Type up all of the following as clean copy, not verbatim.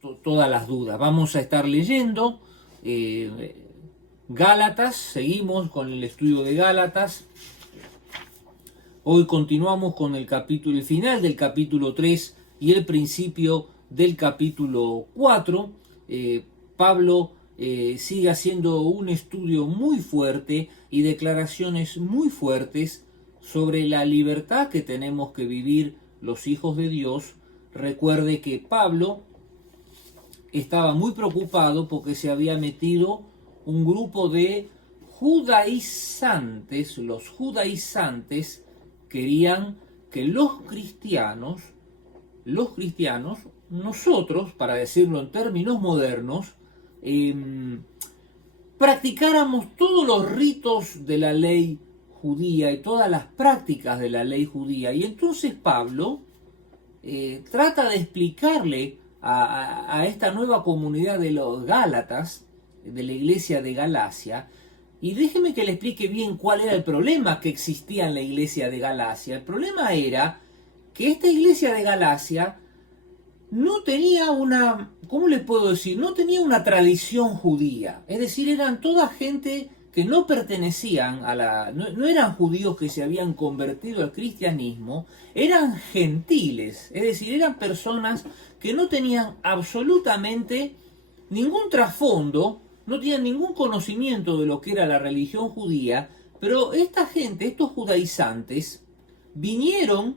todas las dudas. Vamos a estar leyendo Gálatas, seguimos con el estudio de Gálatas. Hoy continuamos con el final del capítulo 3 y el principio del capítulo 4. Pablo sigue haciendo un estudio muy fuerte y declaraciones muy fuertes sobre la libertad que tenemos que vivir los hijos de Dios. Recuerde que Pablo estaba muy preocupado porque se había metido un grupo de judaizantes. Los judaizantes querían que los cristianos, nosotros, para decirlo en términos modernos, practicáramos todos los ritos de la ley judía y todas las prácticas de la ley judía. Y entonces Pablo trata de explicarle a esta nueva comunidad de los Gálatas, de la iglesia de Galacia, y déjeme que le explique bien cuál era el problema que existía en la iglesia de Galacia. El problema era que esta iglesia de Galacia no tenía una, ¿cómo le puedo decir? No tenía una tradición judía. Es decir, eran toda gente que no pertenecían no eran judíos que se habían convertido al cristianismo, eran gentiles. Es decir, eran personas que no tenían absolutamente ningún trasfondo, no tenían ningún conocimiento de lo que era la religión judía, pero esta gente, estos judaizantes, vinieron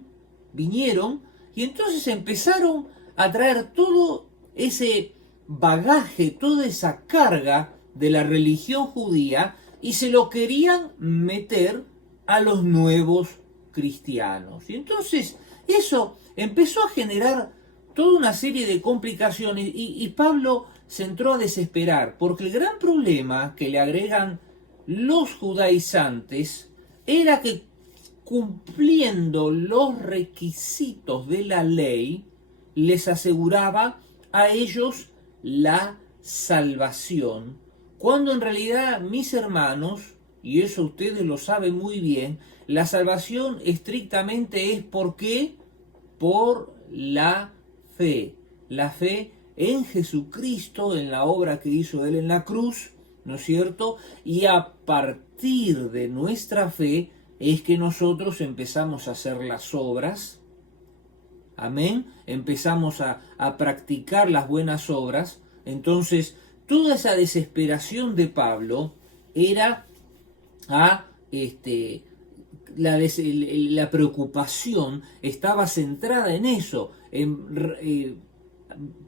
y entonces empezaron a traer todo ese bagaje, toda esa carga de la religión judía y se lo querían meter a los nuevos cristianos. Y entonces eso empezó a generar toda una serie de complicaciones y Pablo se entró a desesperar, porque el gran problema que le agregan los judaizantes era que cumpliendo los requisitos de la ley les aseguraba a ellos la salvación, cuando en realidad, mis hermanos, y eso ustedes lo saben muy bien, la salvación estrictamente es ¿por qué? Por la fe en Jesucristo, en la obra que hizo Él en la cruz, ¿no es cierto? Y a partir de nuestra fe es que nosotros empezamos a hacer las obras, amén, empezamos a practicar las buenas obras. Entonces, toda esa desesperación de Pablo era la preocupación estaba centrada en eso, en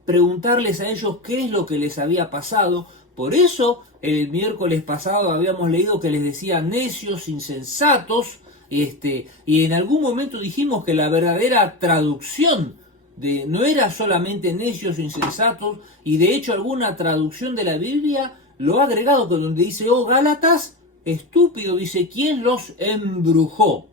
preguntarles a ellos qué es lo que les había pasado. Por eso el miércoles pasado habíamos leído que les decía necios, insensatos, y en algún momento dijimos que la verdadera traducción no era solamente necios, insensatos, y de hecho alguna traducción de la Biblia lo ha agregado, que donde dice, oh Gálatas, estúpido, dice, ¿quién los embrujó?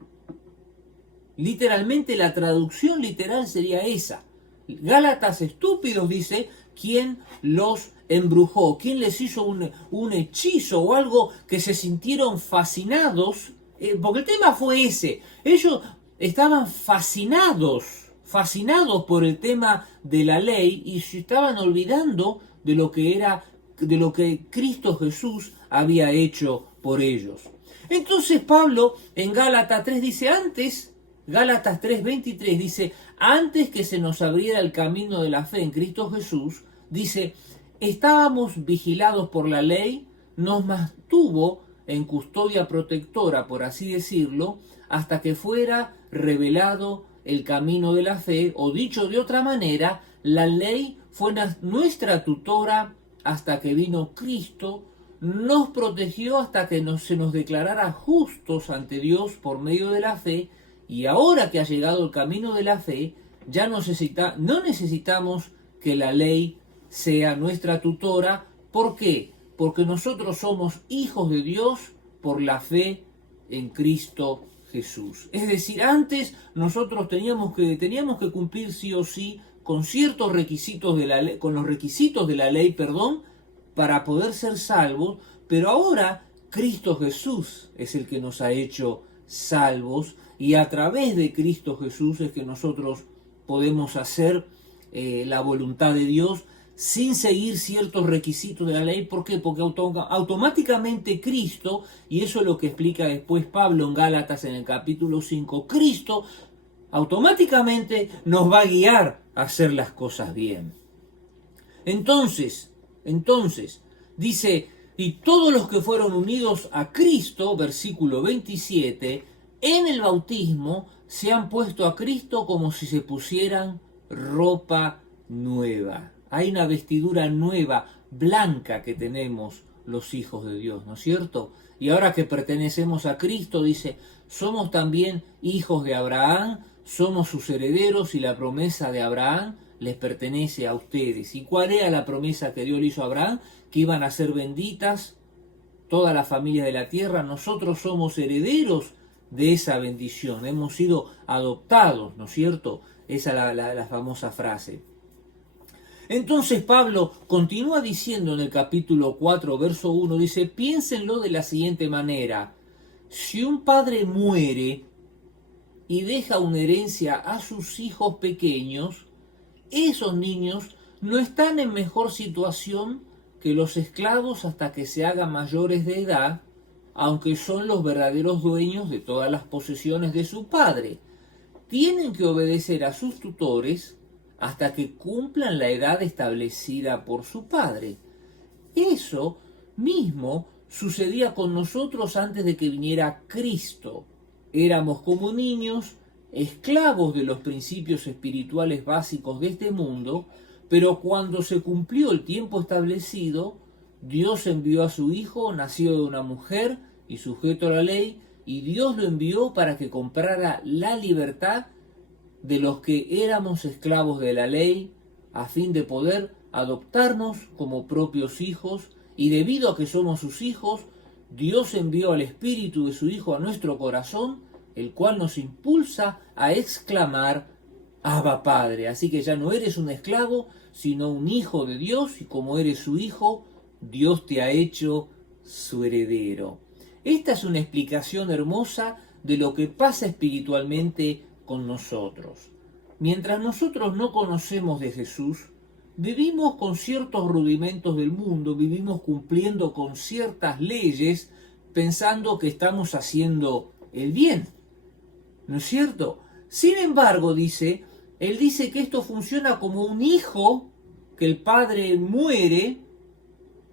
Literalmente la traducción literal sería esa. Gálatas estúpidos, dice, ¿quién los embrujó? ¿Quién les hizo un hechizo o algo que se sintieron fascinados? Porque el tema fue ese. Ellos estaban fascinados por el tema de la ley y se estaban olvidando de lo que Cristo Jesús había hecho por ellos. Entonces Pablo en Gálatas 3 dice, Gálatas 3:23 dice, antes que se nos abriera el camino de la fe en Cristo Jesús, dice, estábamos vigilados por la ley, nos mantuvo en custodia protectora, por así decirlo, hasta que fuera revelado el camino de la fe, o dicho de otra manera, la ley fue nuestra tutora hasta que vino Cristo, nos protegió hasta que se nos declarara justos ante Dios por medio de la fe, y ahora que ha llegado el camino de la fe, ya no necesitamos que la ley sea nuestra tutora. ¿Por qué? Porque nosotros somos hijos de Dios por la fe en Cristo Jesús. Es decir, antes nosotros teníamos que cumplir sí o sí con ciertos requisitos de la ley, con los requisitos de la ley, para poder ser salvos, pero ahora Cristo Jesús es el que nos ha hecho salvos, y a través de Cristo Jesús es que nosotros podemos hacer la voluntad de Dios sin seguir ciertos requisitos de la ley. ¿Por qué? Porque automáticamente Cristo, y eso es lo que explica después Pablo en Gálatas en el capítulo 5, Cristo automáticamente nos va a guiar a hacer las cosas bien. Entonces, dice, y todos los que fueron unidos a Cristo, versículo 27, en el bautismo se han puesto a Cristo como si se pusieran ropa nueva. Hay una vestidura nueva, blanca, que tenemos los hijos de Dios, ¿no es cierto? Y ahora que pertenecemos a Cristo, dice, somos también hijos de Abraham, somos sus herederos y la promesa de Abraham les pertenece a ustedes. ¿Y cuál era la promesa que Dios le hizo a Abraham? Que iban a ser benditas todas las familias de la tierra. Nosotros somos herederos de esa bendición, hemos sido adoptados, ¿no es cierto? Esa es la famosa frase. Entonces Pablo continúa diciendo en el capítulo 4, verso 1, dice, piénsenlo de la siguiente manera, si un padre muere y deja una herencia a sus hijos pequeños, esos niños no están en mejor situación que los esclavos hasta que se hagan mayores de edad, aunque son los verdaderos dueños de todas las posesiones de su padre. Tienen que obedecer a sus tutores hasta que cumplan la edad establecida por su padre. Eso mismo sucedía con nosotros antes de que viniera Cristo. Éramos como niños, esclavos de los principios espirituales básicos de este mundo, pero cuando se cumplió el tiempo establecido, Dios envió a su Hijo, nacido de una mujer y sujeto a la ley, y Dios lo envió para que comprara la libertad de los que éramos esclavos de la ley, a fin de poder adoptarnos como propios hijos, y debido a que somos sus hijos, Dios envió al Espíritu de su Hijo a nuestro corazón, el cual nos impulsa a exclamar, Abba Padre. Así que ya no eres un esclavo, sino un hijo de Dios, y como eres su hijo, Dios te ha hecho su heredero. Esta es una explicación hermosa de lo que pasa espiritualmente con nosotros. Mientras nosotros no conocemos de Jesús, vivimos con ciertos rudimentos del mundo, vivimos cumpliendo con ciertas leyes, pensando que estamos haciendo el bien. ¿No es cierto? Sin embargo, él dice que esto funciona como un hijo, que el padre muere.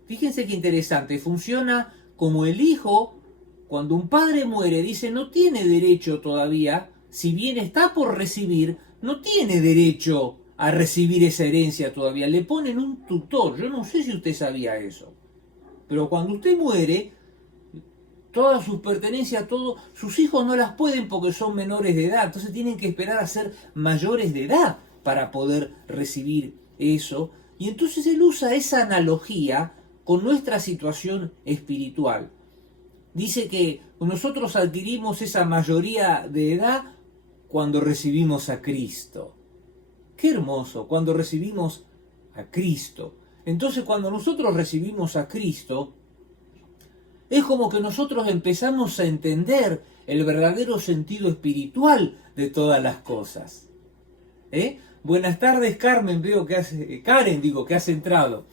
Fíjense qué interesante, funciona como el hijo, cuando un padre muere, dice, no tiene derecho todavía, si bien está por recibir, no tiene derecho a recibir esa herencia todavía. Le ponen un tutor, yo no sé si usted sabía eso, pero cuando usted muere, todas sus pertenencias, todo, sus hijos no las pueden porque son menores de edad, entonces tienen que esperar a ser mayores de edad para poder recibir eso. Y entonces él usa esa analogía con nuestra situación espiritual. Dice que nosotros adquirimos esa mayoría de edad cuando recibimos a Cristo. Qué hermoso, cuando recibimos a Cristo. Entonces cuando nosotros recibimos a Cristo, es como que nosotros empezamos a entender el verdadero sentido espiritual de todas las cosas. Buenas tardes, Carmen, veo que has entrado.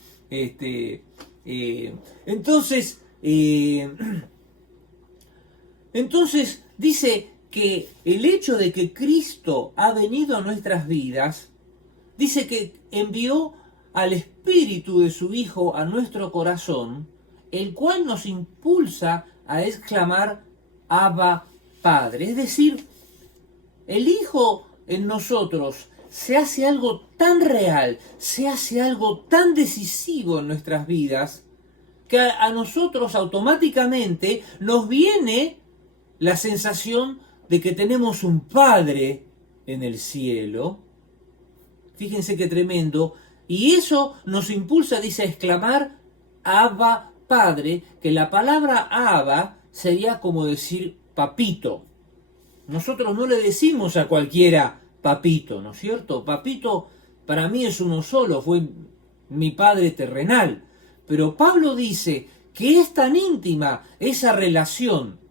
Entonces dice que el hecho de que Cristo ha venido a nuestras vidas, dice que envió al Espíritu de su Hijo a nuestro corazón, el cual nos impulsa a exclamar Abba Padre. Es decir, el Hijo en nosotros se hace algo tan real, se hace algo tan decisivo en nuestras vidas, que a nosotros automáticamente nos viene la sensación de que tenemos un Padre en el cielo. Fíjense qué tremendo. Y eso nos impulsa, dice, a exclamar Abba Padre, que la palabra Abba sería como decir papito. Nosotros no le decimos a cualquiera papito, ¿no es cierto? Papito para mí es uno solo, fue mi padre terrenal. Pero Pablo dice que es tan íntima esa relación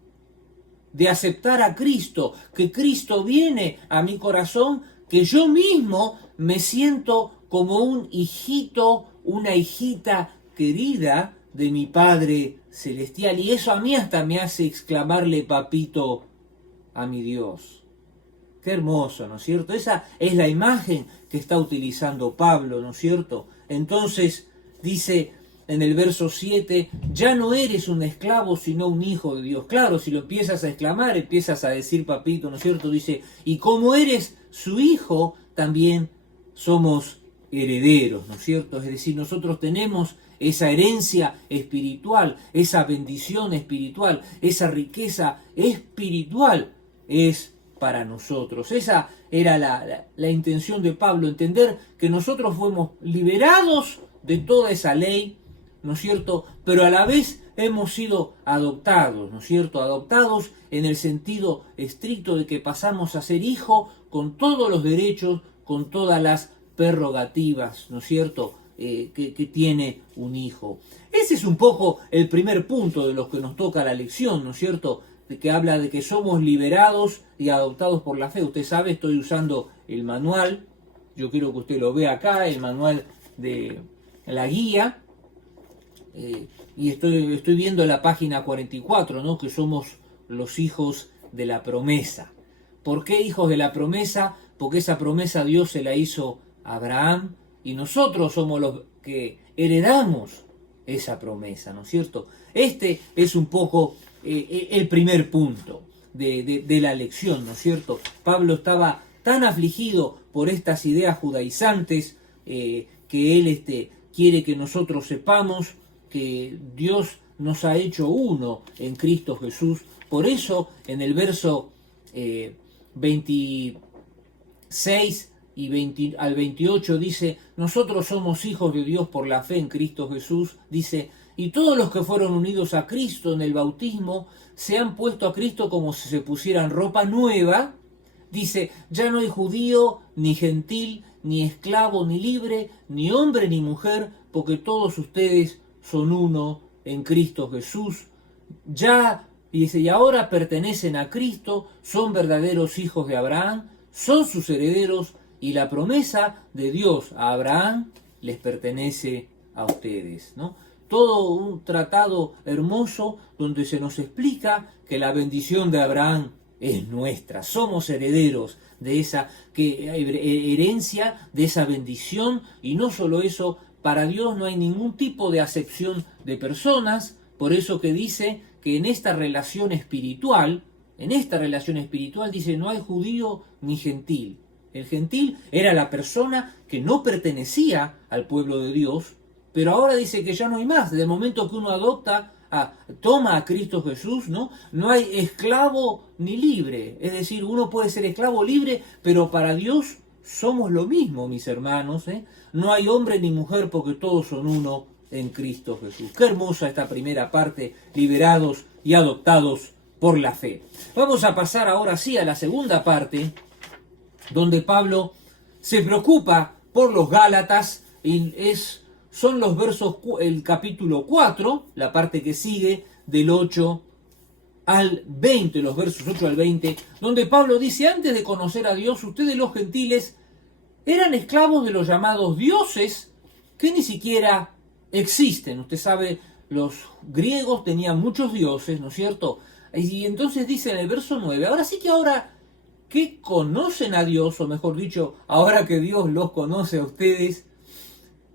de aceptar a Cristo, que Cristo viene a mi corazón, que yo mismo me siento como un hijito una hijita querida de mi Padre Celestial. Y eso a mí hasta me hace exclamarle papito a mi Dios. Qué hermoso, ¿no es cierto? Esa es la imagen que está utilizando Pablo, ¿no es cierto? Entonces dice en el verso 7, ya no eres un esclavo sino un hijo de Dios. Claro, si lo empiezas a exclamar, empiezas a decir papito, ¿no es cierto? Dice, y como eres su hijo, también somos herederos, ¿no es cierto? Es decir, nosotros tenemos esa herencia espiritual, esa bendición espiritual, esa riqueza espiritual es para nosotros. Esa era la intención de Pablo, entender que nosotros fuimos liberados de toda esa ley, ¿no es cierto? Pero a la vez hemos sido adoptados, ¿no es cierto? Adoptados en el sentido estricto de que pasamos a ser hijo con todos los derechos, con todas las prerrogativas, ¿no es cierto?, que tiene un hijo. Ese es un poco el primer punto de lo que nos toca la lección, ¿no es cierto?, de que habla de que somos liberados y adoptados por la fe. Usted sabe, estoy usando el manual, yo quiero que usted lo vea acá, el manual de la guía, y estoy viendo la página 44, ¿no?, que somos los hijos de la promesa. ¿Por qué hijos de la promesa? Porque esa promesa Dios se la hizo a Abraham y nosotros somos los que heredamos esa promesa, ¿no es cierto? Este es un poco el primer punto de la lección, ¿no es cierto? Pablo estaba tan afligido por estas ideas judaizantes que él quiere que nosotros sepamos que Dios nos ha hecho uno en Cristo Jesús. Por eso en el verso 26 y al 28 dice, nosotros somos hijos de Dios por la fe en Cristo Jesús, dice, y todos los que fueron unidos a Cristo en el bautismo se han puesto a Cristo como si se pusieran ropa nueva. Dice, ya no hay judío, ni gentil, ni esclavo, ni libre, ni hombre, ni mujer, porque todos ustedes son uno en Cristo Jesús. Ya, dice, y ahora pertenecen a Cristo, son verdaderos hijos de Abraham, son sus herederos, y la promesa de Dios a Abraham les pertenece a ustedes, ¿no? Todo un tratado hermoso donde se nos explica que la bendición de Abraham es nuestra, somos herederos de esa herencia, de esa bendición, y no solo eso, para Dios no hay ningún tipo de acepción de personas, por eso que dice que en esta relación espiritual dice no hay judío ni gentil. El gentil era la persona que no pertenecía al pueblo de Dios, pero ahora dice que ya no hay más. Desde el momento que uno toma a Cristo Jesús, no hay esclavo ni libre. Es decir, uno puede ser esclavo o libre, pero para Dios somos lo mismo, mis hermanos. No hay hombre ni mujer porque todos son uno en Cristo Jesús. Qué hermosa esta primera parte, liberados y adoptados por la fe. Vamos a pasar ahora sí a la segunda parte, donde Pablo se preocupa por los Gálatas, y son los versos, el capítulo 4, la parte que sigue, del 8 al 20, los versos 8 al 20, donde Pablo dice, antes de conocer a Dios, ustedes los gentiles eran esclavos de los llamados dioses que ni siquiera existen. Usted sabe, los griegos tenían muchos dioses, ¿no es cierto? Y entonces dice en el verso 9, ahora sí que ahora que conocen a Dios, o mejor dicho, ahora que Dios los conoce a ustedes,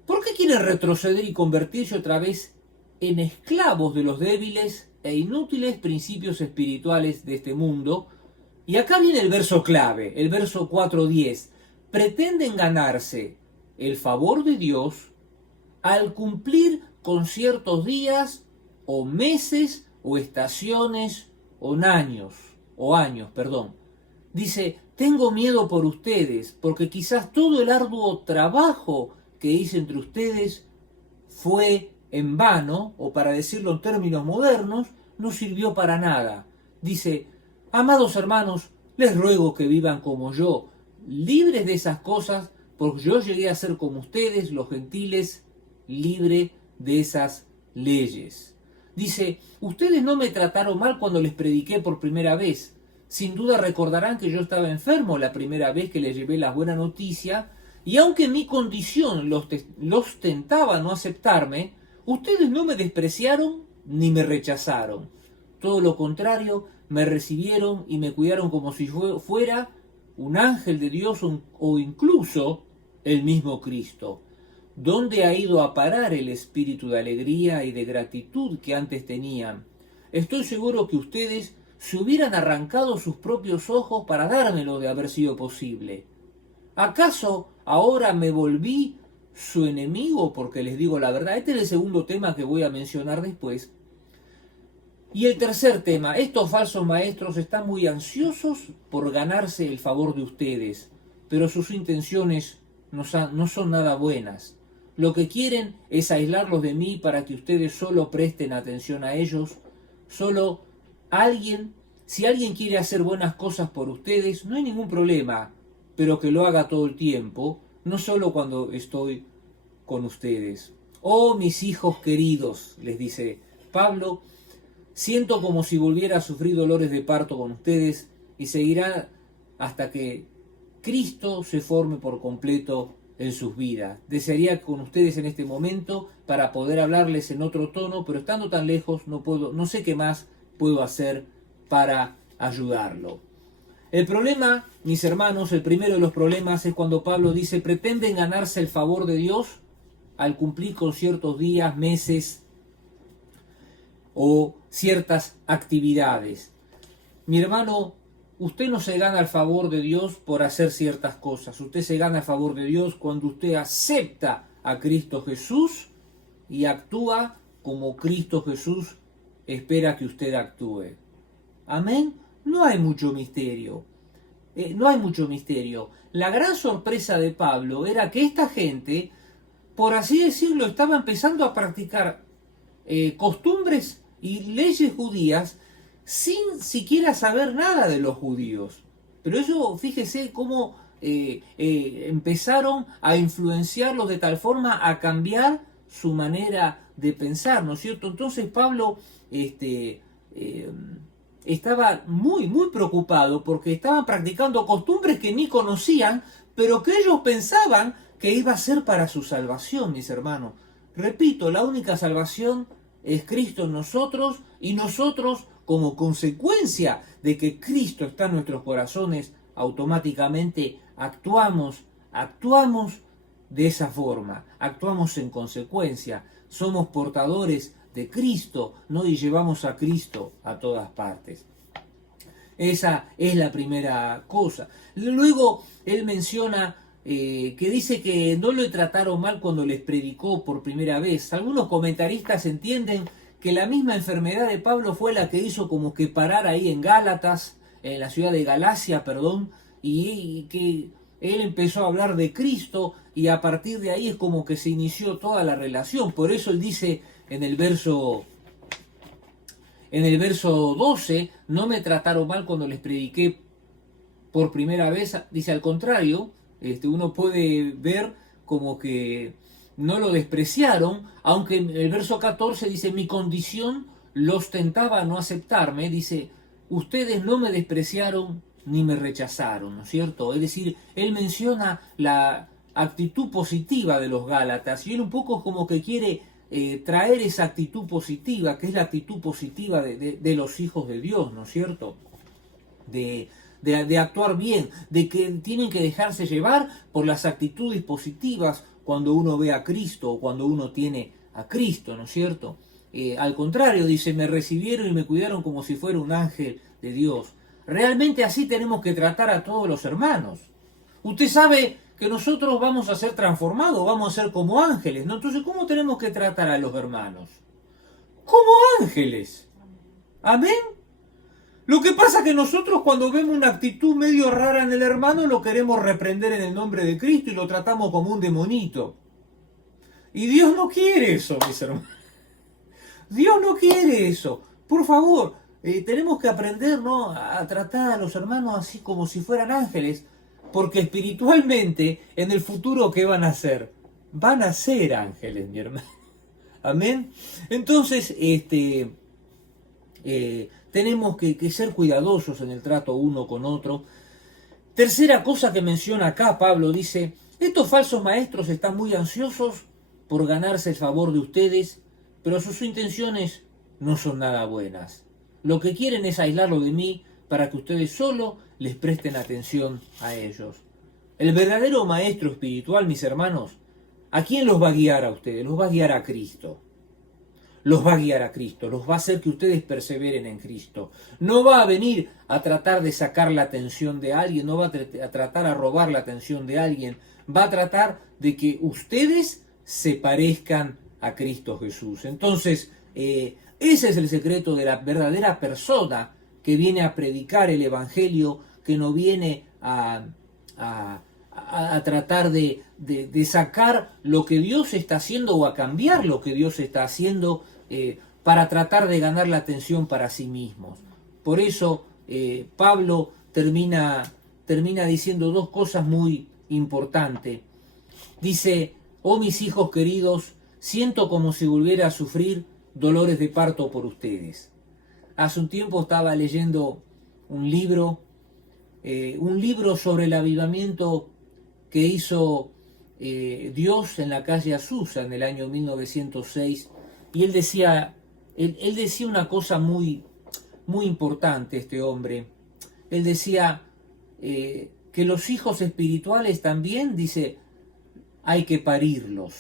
¿por qué quieren retroceder y convertirse otra vez en esclavos de los débiles e inútiles principios espirituales de este mundo? Y acá viene el verso clave, el verso 4:10. Pretenden ganarse el favor de Dios al cumplir con ciertos días, o meses, o estaciones, o años. Dice, tengo miedo por ustedes, porque quizás todo el arduo trabajo que hice entre ustedes fue en vano, o para decirlo en términos modernos, no sirvió para nada. Dice, amados hermanos, les ruego que vivan como yo, libres de esas cosas, porque yo llegué a ser como ustedes, los gentiles, libre de esas leyes. Dice, ustedes no me trataron mal cuando les prediqué por primera vez. Sin duda recordarán que yo estaba enfermo la primera vez que les llevé la buena noticia, Y aunque mi condición los tentaba a no aceptarme, ustedes no me despreciaron ni me rechazaron. Todo lo contrario, me recibieron y me cuidaron como si fuera un ángel de Dios o incluso el mismo Cristo. ¿Dónde ha ido a parar el espíritu de alegría y de gratitud que antes tenían? Estoy seguro que ustedes se hubieran arrancado sus propios ojos para dármelo de haber sido posible. ¿Acaso ahora me volví su enemigo porque les digo la verdad? Este es el segundo tema que voy a mencionar después. Y el tercer tema, estos falsos maestros están muy ansiosos por ganarse el favor de ustedes, pero sus intenciones no son nada buenas. Lo que quieren es aislarlos de mí para que ustedes solo presten atención a ellos. Si alguien quiere hacer buenas cosas por ustedes, no hay ningún problema, pero que lo haga todo el tiempo, no solo cuando estoy con ustedes. Oh, mis hijos queridos, les dice Pablo, siento como si volviera a sufrir dolores de parto con ustedes y seguirá hasta que Cristo se forme por completo en sus vidas. Desearía con ustedes en este momento para poder hablarles en otro tono, pero estando tan lejos no sé qué más puedo hacer para ayudarlo. El problema, mis hermanos, el primero de los problemas es cuando Pablo dice pretenden ganarse el favor de Dios al cumplir con ciertos días, meses o ciertas actividades. Mi hermano, usted no se gana el favor de Dios por hacer ciertas cosas. Usted se gana el favor de Dios cuando usted acepta a Cristo Jesús y actúa como Cristo Jesús espera que usted actúe. Amén. No hay mucho misterio. La gran sorpresa de Pablo era que esta gente, por así decirlo, estaba empezando a practicar costumbres y leyes judías sin siquiera saber nada de los judíos. Pero eso, fíjese cómo empezaron a influenciarlos de tal forma a cambiar su manera de pensar, ¿no es cierto? Entonces Pablo estaba muy preocupado porque estaban practicando costumbres que ni conocían, pero que ellos pensaban que iba a ser para su salvación, mis hermanos. Repito, la única salvación es Cristo en nosotros, y nosotros, como consecuencia de que Cristo está en nuestros corazones, automáticamente actuamos de esa forma, actuamos en consecuencia, somos portadores de Cristo, ¿no? Y llevamos a Cristo a todas partes. Esa es la primera cosa. Luego él menciona que dice que no lo trataron mal cuando les predicó por primera vez. Algunos comentaristas entienden que la misma enfermedad de Pablo fue la que hizo como que parar ahí en Gálatas, en la ciudad de Galacia, y que él empezó a hablar de Cristo, y a partir de ahí es como que se inició toda la relación. Por eso él dice en el verso 12, no me trataron mal cuando les prediqué por primera vez. Dice, al contrario, uno puede ver como que no lo despreciaron, aunque en el verso 14 dice, mi condición los tentaba a no aceptarme. Dice, ustedes no me despreciaron ni me rechazaron, ¿no es cierto? Es decir, él menciona la actitud positiva de los Gálatas, y él un poco como que quiere traer esa actitud positiva, que es la actitud positiva de los hijos de Dios, ¿no es cierto? De actuar bien, de que tienen que dejarse llevar por las actitudes positivas cuando uno ve a Cristo o cuando uno tiene a Cristo, ¿no es cierto? Al contrario, dice, me recibieron y me cuidaron como si fuera un ángel de Dios. Realmente así tenemos que tratar a todos los hermanos. Usted sabe que nosotros vamos a ser transformados, vamos a ser como ángeles, ¿no? Entonces, ¿cómo tenemos que tratar a los hermanos? Como ángeles. Amén. Lo que pasa es que nosotros, cuando vemos una actitud medio rara en el hermano, lo queremos reprender en el nombre de Cristo y lo tratamos como un demonito. Y Dios no quiere eso, mis hermanos. Dios no quiere eso. Por favor, tenemos que aprender, ¿no?, a tratar a los hermanos así como si fueran ángeles, porque espiritualmente, en el futuro, ¿qué van a hacer? Van a ser ángeles, mi hermano. Amén. Entonces, tenemos que ser cuidadosos en el trato uno con otro. Tercera cosa que menciona acá Pablo, dice, Estos falsos maestros están muy ansiosos por ganarse el favor de ustedes, pero sus intenciones no son nada buenas. Lo que quieren es aislarlo de mí para que ustedes solo les presten atención a ellos. El verdadero maestro espiritual, mis hermanos, ¿a quién los va a guiar a ustedes? Los va a guiar a Cristo. Los va a guiar a Cristo, los va a hacer que ustedes perseveren en Cristo. No va a venir a tratar de sacar la atención de alguien, no va a tratar a robar la atención de alguien, va a tratar de que ustedes se parezcan a Cristo Jesús. Entonces, ese es el secreto de la verdadera persona que viene a predicar el Evangelio, que no viene a tratar de sacar lo que Dios está haciendo o a cambiar lo que Dios está haciendo para tratar de ganar la atención para sí mismos. Por eso Pablo termina diciendo dos cosas muy importantes. Dice: oh mis hijos queridos, siento como si volviera a sufrir dolores de parto por ustedes. Hace un tiempo estaba leyendo un libro sobre el avivamiento que hizo Dios en la calle Azusa en el año 1906, y él decía una cosa muy, muy importante, este hombre. Él decía que los hijos espirituales también, dice, hay que parirlos.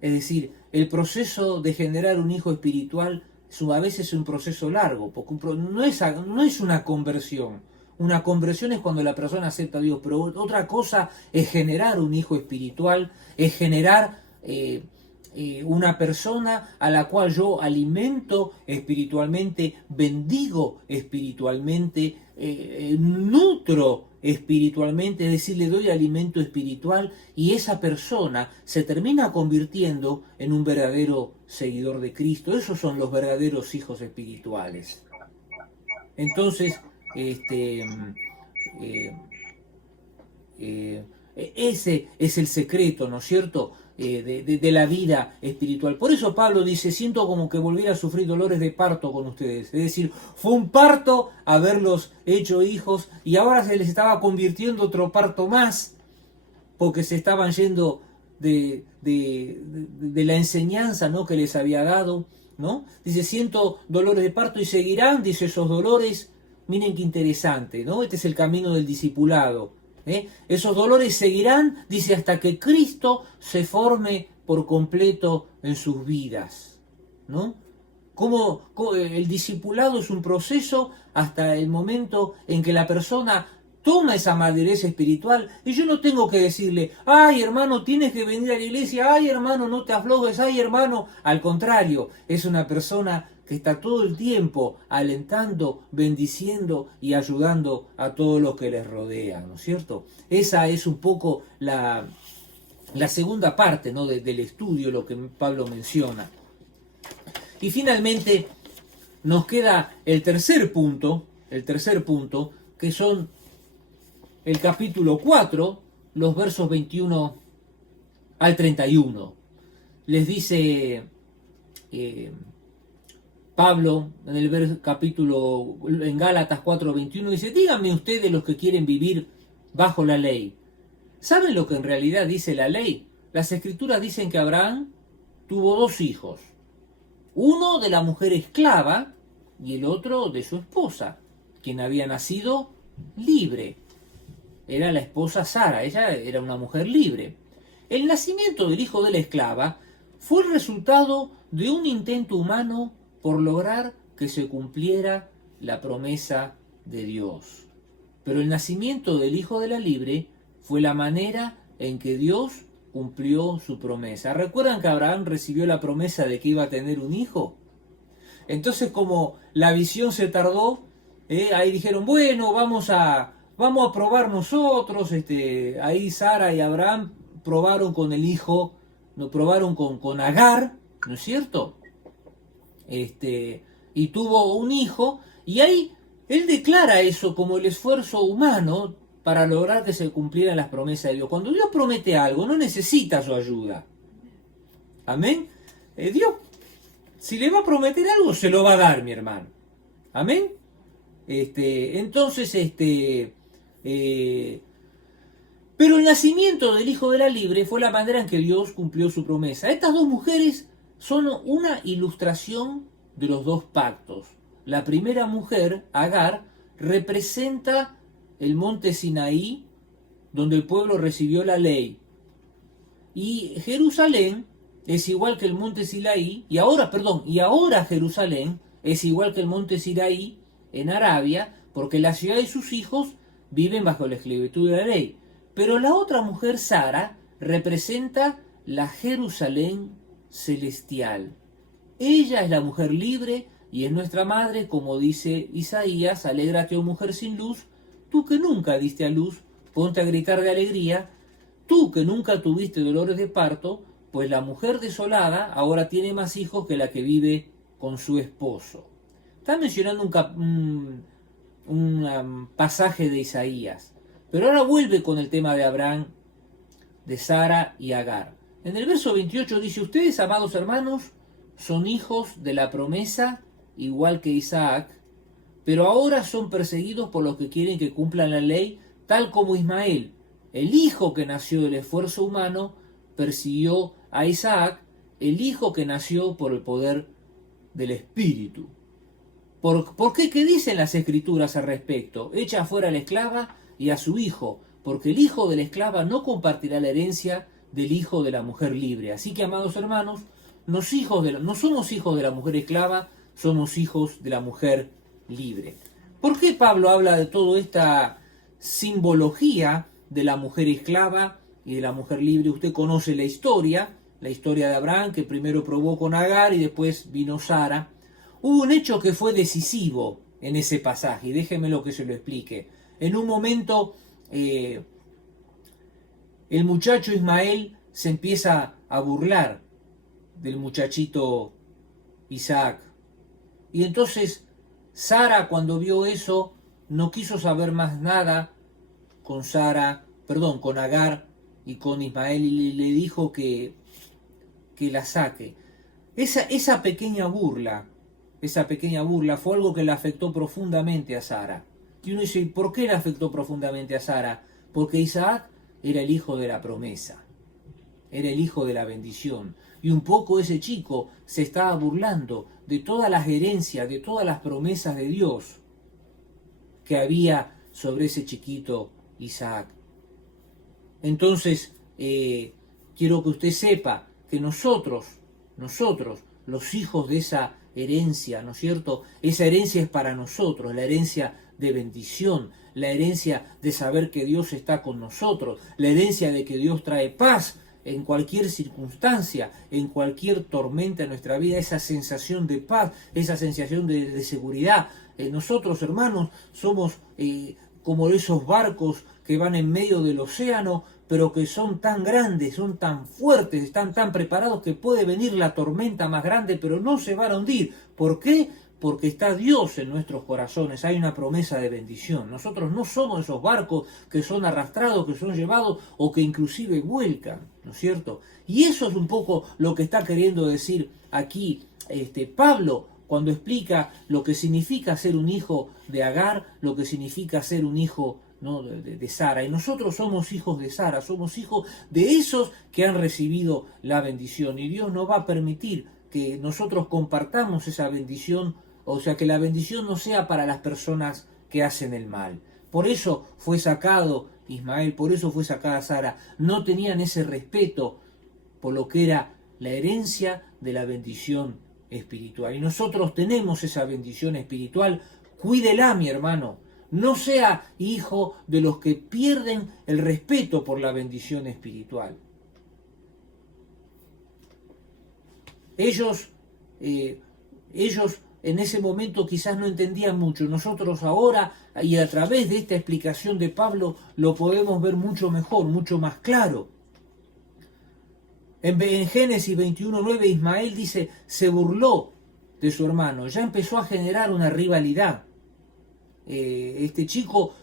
Es decir, el proceso de generar un hijo espiritual a veces es un proceso largo, porque no es una conversión. Una conversión es cuando la persona acepta a Dios, pero otra cosa es generar un hijo espiritual, es generar una persona a la cual yo alimento espiritualmente, bendigo espiritualmente, nutro espiritualmente, es decir, le doy alimento espiritual, y esa persona se termina convirtiendo en un verdadero seguidor de Cristo. Esos son los verdaderos hijos espirituales. Entonces, ese es el secreto, ¿no es cierto?, de la vida espiritual. Por eso Pablo dice: siento como que volviera a sufrir dolores de parto con ustedes. Es decir, fue un parto haberlos hecho hijos, y ahora se les estaba convirtiendo otro parto más, porque se estaban yendo de la enseñanza, ¿no?, que les había dado, ¿no? Dice: siento dolores de parto, y seguirán, dice, esos dolores. Miren qué interesante, ¿no? Este es el camino del discipulado. Esos dolores seguirán, dice, hasta que Cristo se forme por completo en sus vidas, ¿no? Como el discipulado es un proceso hasta el momento en que la persona toma esa madurez espiritual, y yo no tengo que decirle: ay hermano, tienes que venir a la iglesia, ay hermano, no te aflojes, ay hermano. Al contrario, es una persona que está todo el tiempo alentando, bendiciendo y ayudando a todos los que les rodean, ¿no es cierto? Esa es un poco la segunda parte, ¿no?, del estudio, lo que Pablo menciona. Y finalmente nos queda el tercer punto, que son el capítulo 4, los versos 21 al 31. Les dice Pablo en el capítulo, en Gálatas 4:21, dice: díganme ustedes, los que quieren vivir bajo la ley, ¿saben lo que en realidad dice la ley? Las escrituras dicen que Abraham tuvo dos hijos, uno de la mujer esclava y el otro de su esposa, quien había nacido libre. Era la esposa Sara, ella era una mujer libre. El nacimiento del hijo de la esclava fue el resultado de un intento humano por lograr que se cumpliera la promesa de Dios. Pero el nacimiento del hijo de la libre fue la manera en que Dios cumplió su promesa. ¿Recuerdan que Abraham recibió la promesa de que iba a tener un hijo? Entonces, como la visión se tardó, ahí dijeron: bueno, vamos a probar nosotros. Ahí Sara y Abraham probaron con el hijo, no probaron con Agar, ¿no es cierto? Y tuvo un hijo, y ahí él declara eso como el esfuerzo humano para lograr que se cumplieran las promesas de Dios. Cuando Dios promete algo, no necesita su ayuda. Amén. Dios, si le va a prometer algo, se lo va a dar, mi hermano. Amén. Entonces, Pero el nacimiento del hijo de la libre fue la manera en que Dios cumplió su promesa. Estas dos mujeres son una ilustración de los dos pactos. La primera mujer, Agar, representa el monte Sinaí, donde el pueblo recibió la ley. Y Jerusalén es igual que el monte Sinaí, y ahora Jerusalén es igual que el monte Sinaí en Arabia, porque la ciudad y sus hijos viven bajo la esclavitud de la ley. Pero la otra mujer, Sara, representa la Jerusalén celestial. Ella es la mujer libre y es nuestra madre, como dice Isaías: alégrate, oh mujer sin luz, tú que nunca diste a luz, ponte a gritar de alegría, tú que nunca tuviste dolores de parto, pues la mujer desolada ahora tiene más hijos que la que vive con su esposo. Está mencionando un pasaje de Isaías. Pero ahora vuelve con el tema de Abraham, de Sara y Agar. En el verso 28 dice: ustedes, amados hermanos, son hijos de la promesa, igual que Isaac, pero ahora son perseguidos por los que quieren que cumplan la ley, tal como Ismael, el hijo que nació del esfuerzo humano, persiguió a Isaac, el hijo que nació por el poder del Espíritu. ¿Por qué? ¿Qué dicen las Escrituras al respecto? Echa fuera a la esclava y a su hijo, porque el hijo de la esclava no compartirá la herencia del hijo de la mujer libre. Así que, amados hermanos, no somos hijos de la mujer esclava, somos hijos de la mujer libre. ¿Por qué Pablo habla de toda esta simbología de la mujer esclava y de la mujer libre? Usted conoce la historia de Abraham, que primero probó con Agar y después vino Sara. Hubo un hecho que fue decisivo en ese pasaje, y déjemelo que se lo explique. En un momento, el muchacho Ismael se empieza a burlar del muchachito Isaac. Y entonces Sara, cuando vio eso, no quiso saber más nada con Agar y con Ismael, y le dijo que la saque. Esa pequeña burla fue algo que le afectó profundamente a Sara. Y uno dice: ¿por qué le afectó profundamente a Sara? Porque Isaac era el hijo de la promesa, era el hijo de la bendición. Y un poco ese chico se estaba burlando de todas las herencias, de todas las promesas de Dios que había sobre ese chiquito Isaac. Entonces, quiero que usted sepa que nosotros, los hijos de esa herencia, ¿no es cierto? Esa herencia es para nosotros, la herencia de bendición, la herencia de saber que Dios está con nosotros, la herencia de que Dios trae paz en cualquier circunstancia, en cualquier tormenta en nuestra vida, esa sensación de paz, esa sensación de seguridad. Nosotros, hermanos, somos como esos barcos que van en medio del océano, pero que son tan grandes, son tan fuertes, están tan preparados que puede venir la tormenta más grande, pero no se van a hundir. ¿Por qué? Porque está Dios en nuestros corazones, hay una promesa de bendición. Nosotros no somos esos barcos que son arrastrados, que son llevados o que inclusive vuelcan, ¿no es cierto? Y eso es un poco lo que está queriendo decir aquí Pablo cuando explica lo que significa ser un hijo de Agar, lo que significa ser un hijo, ¿no?, de Sara. Y nosotros somos hijos de Sara, somos hijos de esos que han recibido la bendición. Y Dios no va a permitir que nosotros compartamos esa bendición, o sea, que la bendición no sea para las personas que hacen el mal. Por eso fue sacado Ismael, por eso fue sacada Sara. No tenían ese respeto por lo que era la herencia de la bendición espiritual. Y nosotros tenemos esa bendición espiritual. Cuídela, mi hermano. No sea hijo de los que pierden el respeto por la bendición espiritual. Ellos en ese momento quizás no entendían mucho. Nosotros ahora, y a través de esta explicación de Pablo, lo podemos ver mucho mejor, mucho más claro. En Génesis 21:9, Ismael dice: se burló de su hermano, ya empezó a generar una rivalidad. Este chico,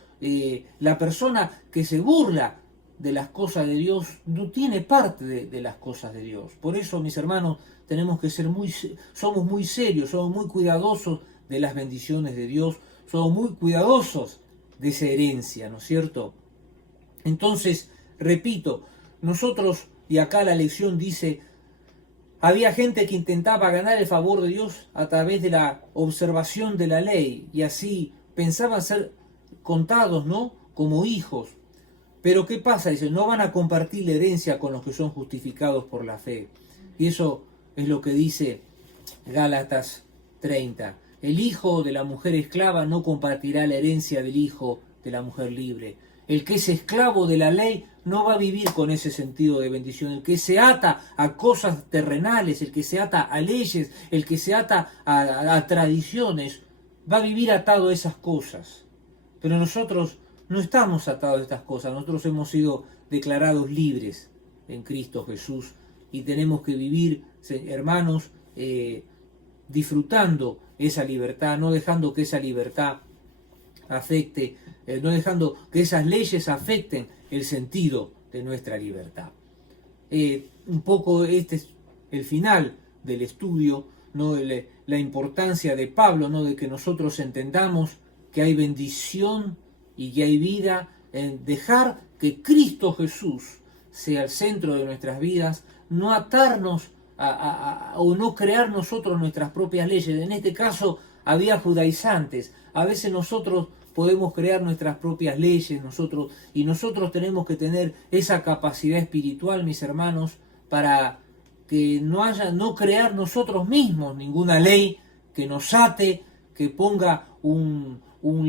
la persona que se burla de las cosas de Dios, no tiene parte de las cosas de Dios. Por eso, mis hermanos, tenemos que somos muy serios, somos muy cuidadosos de las bendiciones de Dios, somos muy cuidadosos de esa herencia, ¿no es cierto? Entonces, Repito, nosotros, y acá la lección dice, había gente que intentaba ganar el favor de Dios a través de la observación de la ley, y así pensaban ser contados, ¿no?, como hijos. Pero ¿qué pasa? Dice, no van a compartir la herencia con los que son justificados por la fe. Y eso es lo que dice Gálatas 30. El hijo de la mujer esclava no compartirá la herencia del hijo de la mujer libre. El que es esclavo de la ley no va a vivir con ese sentido de bendición. El que se ata a cosas terrenales, el que se ata a leyes, el que se ata a tradiciones, va a vivir atado a esas cosas. Pero nosotros no estamos atados a estas cosas. Nosotros hemos sido declarados libres en Cristo Jesús y tenemos que vivir, hermanos, disfrutando esa libertad, no dejando que esa libertad afecte, no dejando que esas leyes afecten el sentido de nuestra libertad. Un poco este es el final del estudio, ¿no?, de la importancia de Pablo, ¿no?, de que nosotros entendamos que hay bendición y que hay vida en dejar que Cristo Jesús sea el centro de nuestras vidas, no atarnos o no crear nosotros nuestras propias leyes. En este caso había judaizantes. A veces nosotros podemos crear nuestras propias leyes, y nosotros tenemos que tener esa capacidad espiritual, mis hermanos, para que no crear nosotros mismos ninguna ley que nos ate, que ponga un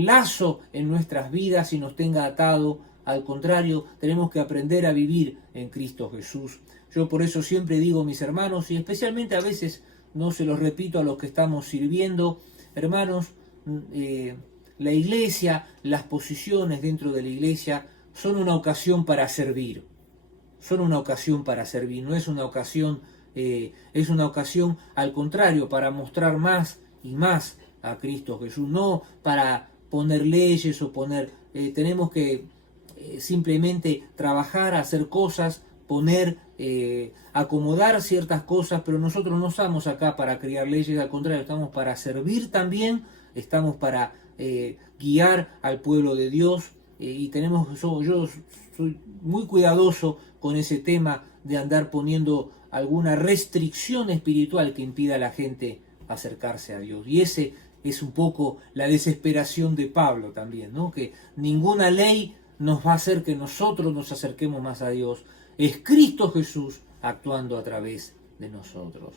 lazo en nuestras vidas y nos tenga atado. Al contrario, tenemos que aprender a vivir en Cristo Jesús. Yo por eso siempre digo, mis hermanos, y especialmente a veces no se los repito a los que estamos sirviendo, hermanos, la iglesia, las posiciones dentro de la iglesia son una ocasión para servir. Son una ocasión para servir, no es una ocasión, es una ocasión al contrario, para mostrar más y más a Cristo Jesús, no para poner leyes o tenemos que simplemente trabajar, hacer cosas, acomodar ciertas cosas, pero nosotros no estamos acá para crear leyes, al contrario, estamos para servir también, estamos para guiar al pueblo de Dios, y yo soy muy cuidadoso con ese tema de andar poniendo alguna restricción espiritual que impida a la gente acercarse a Dios. Y ese es un poco la desesperación de Pablo también, ¿no?, que ninguna ley nos va a hacer que nosotros nos acerquemos más a Dios. Es Cristo Jesús actuando a través de nosotros.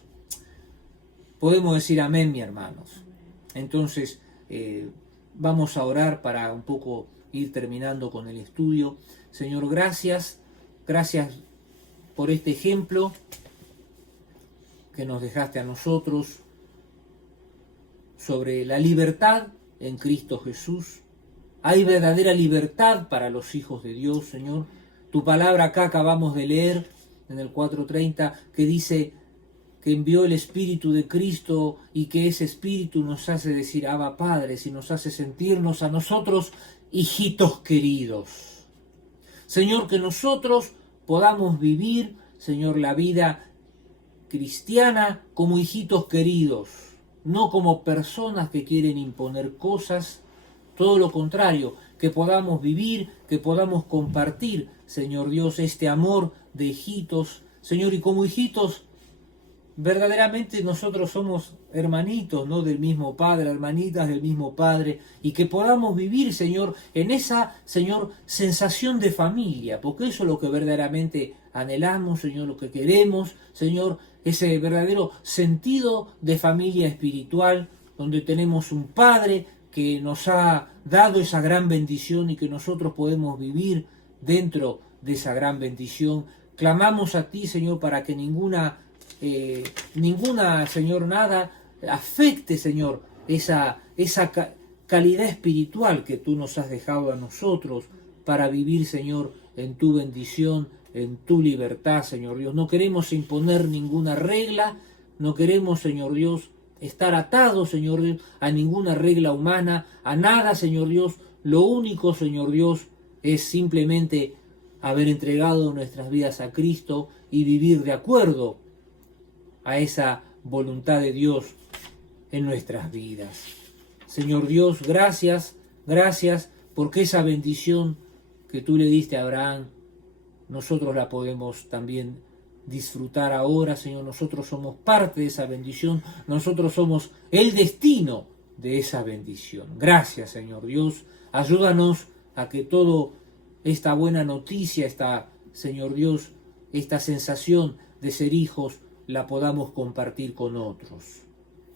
Podemos decir amén, mis hermanos. Entonces, vamos a orar para un poco ir terminando con el estudio. Señor, gracias por este ejemplo que nos dejaste a nosotros sobre la libertad en Cristo Jesús. Hay verdadera libertad para los hijos de Dios, Señor. Tu palabra acá acabamos de leer en el 4:30, que dice que envió el Espíritu de Cristo y que ese Espíritu nos hace decir Abba Padre, y nos hace sentirnos a nosotros hijitos queridos. Señor, que nosotros podamos vivir, Señor, la vida cristiana como hijitos queridos, no como personas que quieren imponer cosas. Todo lo contrario, que podamos vivir, que podamos compartir, Señor Dios, este amor de hijitos, Señor, y como hijitos, verdaderamente nosotros somos hermanitos, ¿no?, del mismo Padre, hermanitas del mismo Padre, y que podamos vivir, Señor, en esa, Señor, sensación de familia, porque eso es lo que verdaderamente anhelamos, Señor, lo que queremos, Señor, ese verdadero sentido de familia espiritual, donde tenemos un Padre que nos ha dado esa gran bendición y que nosotros podemos vivir dentro de esa gran bendición. Clamamos a ti, Señor, para que ninguna, Señor, nada afecte, Señor, esa calidad espiritual que tú nos has dejado a nosotros para vivir, Señor, en tu bendición, en tu libertad, Señor Dios. No queremos imponer ninguna regla, no queremos, Señor Dios, estar atados, Señor Dios, a ninguna regla humana, a nada, Señor Dios. Lo único, Señor Dios, es simplemente haber entregado nuestras vidas a Cristo y vivir de acuerdo a esa voluntad de Dios en nuestras vidas. Señor Dios, gracias porque esa bendición que tú le diste a Abraham nosotros la podemos también disfrutar ahora, Señor. Nosotros somos parte de esa bendición, nosotros somos el destino de esa bendición. Gracias, Señor Dios. Ayúdanos a que toda esta buena noticia, Señor Dios, esta sensación de ser hijos, la podamos compartir con otros.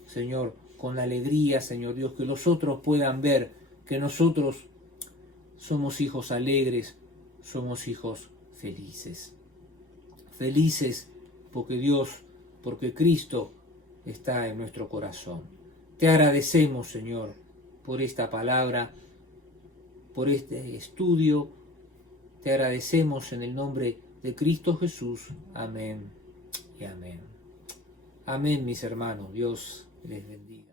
Señor, con alegría, Señor Dios, que los otros puedan ver que nosotros somos hijos alegres, somos hijos felices. Felices porque Cristo está en nuestro corazón. Te agradecemos, Señor, por esta palabra, por este estudio. Te agradecemos en el nombre de Cristo Jesús. Amén y amén. Amén, mis hermanos. Dios les bendiga.